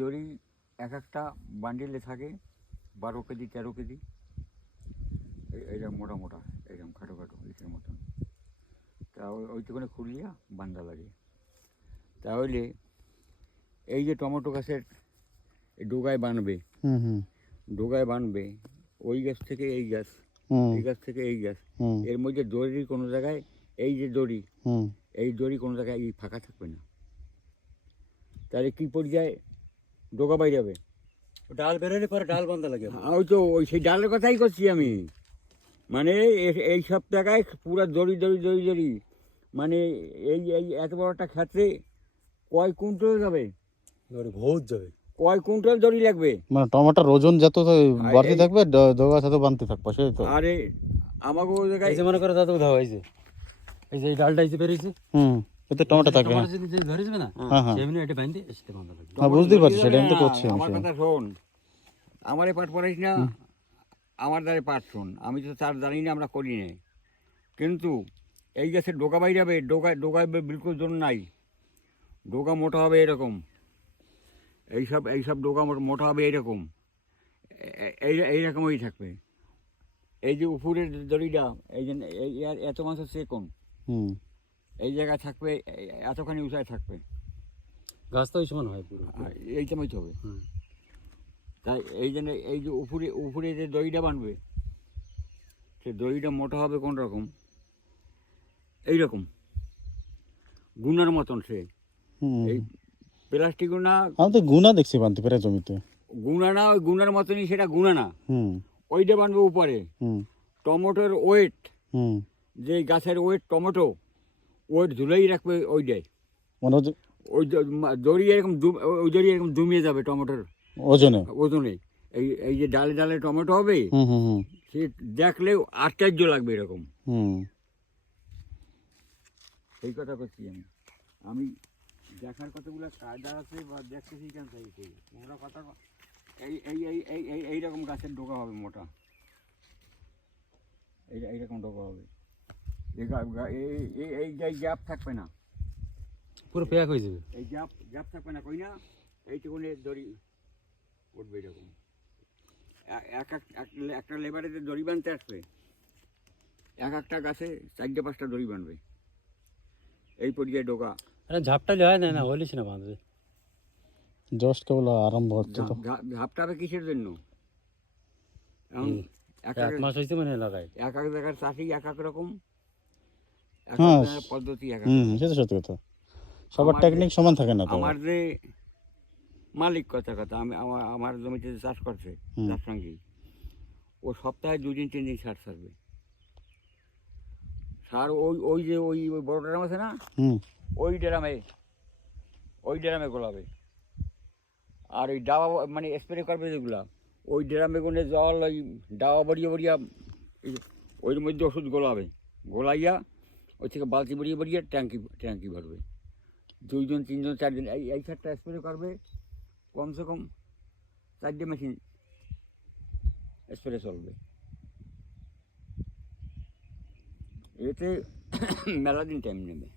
দড়ি এক একটা বান্ডিলে থাকে 12 কেজি 13 কেজি, এইরকম মোটা মোটা, এইরকম খাটো খাটো ইসের মতন। তা ওইটুকুনে খুলিয়া বান্ধা লাগে। তাহলে এই যে টমেটো গাছের ডোগায় বানবে, ডোগায় বানবে, ওই গাছ থেকে এই গাছ, এই গাছ থেকে এই গাছ, এর মধ্যে দড়ির কোনো জায়গায় এই যে দড়ি, এই দড়ি কোনো জায়গায় এই ফাঁকা থাকবে না। তাহলে কী পর্যায়ে ডোগা বাইরে যাবে, ডাল বেরোলে পরে ডাল বান্ধা লাগে। ওই তো ওই সেই ডালের কথাই করছি আমি। মানে এই সব জায়গায় পুরো দড়ি দড়ি দড়ি দড়ি, মানে এই এই এত বড় একটা ক্ষেত্রে কয় কুইন্টাল যাবে, বহুত যাবে, কয় কুইন্টাল দড়ি লাগবে। মানে টমেটোর ওজন যত বাড়তে থাকবে ডগা তত বানতে থাকবে, সেই তো। আরে আমাকে ওই জায়গায় এই যে মনে করো দাদা উধাও হয়েছে, এই যে এই ডালটা এসে বেরিয়েছে, এতে টমেটো থাকবে। ধরে যাবে না, সেমনি এটা বাঁধতে এসে বাঁধা লাগবে। বুঝতেই পারছি, সেটা আমি তো করছি। আমার কথা শোন, আমারে পাঠ পড়াইস না, আমার দ্বারে পাঠ শোন। আমি তো তার জানি না, আমরা করি না। কিন্তু এই গাছের ডোকা বাইরে যাবে, ডোকায় বিলকুল জোর নাই। ডোকা মোটা হবে এরকম, এইসব ডোকা মোটা হবে এইরকম, এইরকমই থাকবে। এই যে উপরের দড়িটা, এই যে এত মাছ হচ্ছে কোন, এই জায়গায় থাকবে, এতখানি উঁচায় থাকবে, গাছ তো ওই সমান হয় পুরো, এই সময় তো হবে। তাই এই জন্য এই যে উপরে যে দড়িটা বানবে, সে দড়িটা মোটা হবে কোন রকম, এইরকম গুনার মতন। সে এই প্লাস্টিক গুনা, আমি তো গুনা দেখছি বানতে পেরে জমিতে। গুনা না, ওই গুনার মতনই, সেটা গুনা না। ওইটা বানবে উপরে। টমেটোর ওয়েট, যে গাছের ওয়েট, টমেটো ওয়েট ঝুলেই রাখবে ওইটাই। ওই দড়ি এরকম, ওই দড়ি এরকম জমিয়ে যাবে টমেটোর ওজনে। এই যে ডালে ডালে টমেটো হবে, সে দেখলেও আশ্চর্য লাগবে এরকম। সেই কথা করছি আমি দেখার কতগুলো কায়দা আছে বা দেখতেছি কেন তাই তোমরা কথা। এই এই এই এই এই এইরকম গাছের ডোকা হবে মোটা, এইরকম ডোকা হবে। এই গ্যাপ থাকবে না, পুরো প্যাক হয়ে যাবে। এই গ্যাপ থাকবে না, কই না এইটুকুনে দড়ি উঠবে এরকম। একটা লেবারে যে দড়ি বানতে আসবে, একটা গাছে 4-5টা দড়ি বানবে, এই পর্যায়ে ডোকা। ঝাপটালে হয় না, হলিস না বাঁধবে, জাস্ট কেবল আরম্ভ হচ্ছে। তো ঝাপটা হবে কিসের জন্য? এক মাস হয়েছে মানে লাগাই। এক জায়গার চাষি এক রকম, পদ্ধতি এক। সেটা সত্যি কথা, সবার টেকনিক সমান থাকে না। আমার যে মালিক, কথা আমি আমার জমিতে চাষ করছে, তার সঙ্গে ও সপ্তাহে 2 দিন 3 দিন সার ছাড়বে। সার ওই যে ওই বড় ড্রাম আছে না, ওই ড্রামে গোলাবে। আর ওই ডাবা মানে স্প্রে করবে যেগুলা, ওই ড্রামে গুনে জল, ওই ডাবা বড়িয়ে বড়িয়া ওইর মধ্যে ওষুধ গোলাইয়া ওই থেকে বালতি বড়িয়ে বড়িয়ে ট্যাঙ্কি ভরবে। 2 জন 3 জন 4 জন এই সারটা স্প্রে করবে, কমসে কম 4টে মেশিন স্প্রে চলবে। এতে মেলা দিন টাইম নেবে।